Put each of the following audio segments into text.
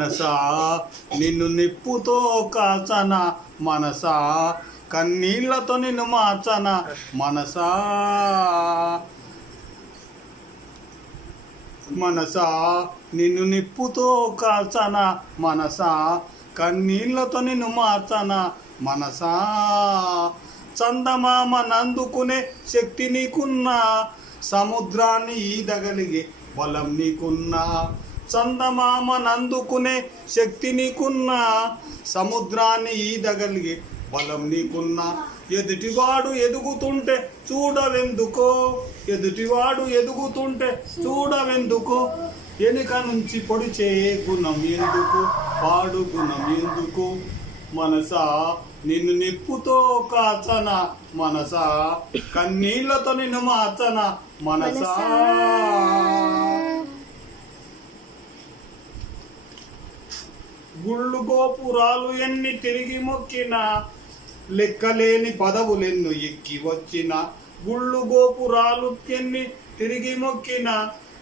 మనసా నిన్ను నిప్పుతో కాచన మనసా కన్నీళ్లతో నిన్ను మార్చన మనసా మనసా నిన్ను నిప్పుతో కాల్చన మనసా కన్నీళ్లతో నిన్ను మార్చన మనసా చందమామ నందుకునే శక్తి నీకున్నా సముద్రాన్ని ఈదగలిగే బలం నీకున్నా చందమామ నందుకునే శక్తి నీకున్నా సముద్రాన్ని ఈదగలిగే బలం నీకున్నా ఎదుటివాడు ఎదుగుతుంటే చూడవెందుకో ఎదుటివాడు ఎదుగుతుంటే చూడవెందుకో వెనుక నుంచి పొడిచే గుణం ఎందుకు పాడు గుణం ఎందుకు మనసా నిన్ను నిప్పుతో కాచన మనసా కన్నీళ్లతో నిన్ను మార్చన మనసా గుళ్ళు గోపురాలు ఎన్ని తిరిగి మొక్కినా లెక్కలేని పదవులెన్ను ఎక్కి వచ్చిన గుళ్ళు గోపురాలు ఎన్ని తిరిగి మొక్కిన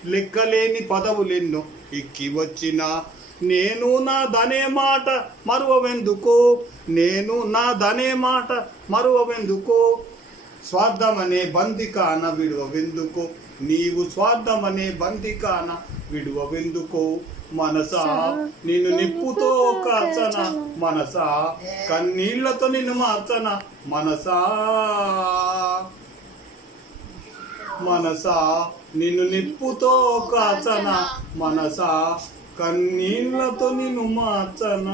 లెక్కలేని పదవులెన్ను ఎక్కి వచ్చిన నేను నాదనే మాట మరువవెందుకో నేను నాదనే మాట మరువవెందుకో స్వార్థమనే బందికాన విడువవెందుకో నీవు స్వార్థమనే బందికాన విడువవెందుకో మనసా నిన్ను నిప్పుతో కాచన మనసా కన్నీళ్లతో నిన్ను మార్చన మనసా మనసా నిన్ను నిప్పుతో కాచన మనసా కన్నీళ్లతో నిన్ను మార్చన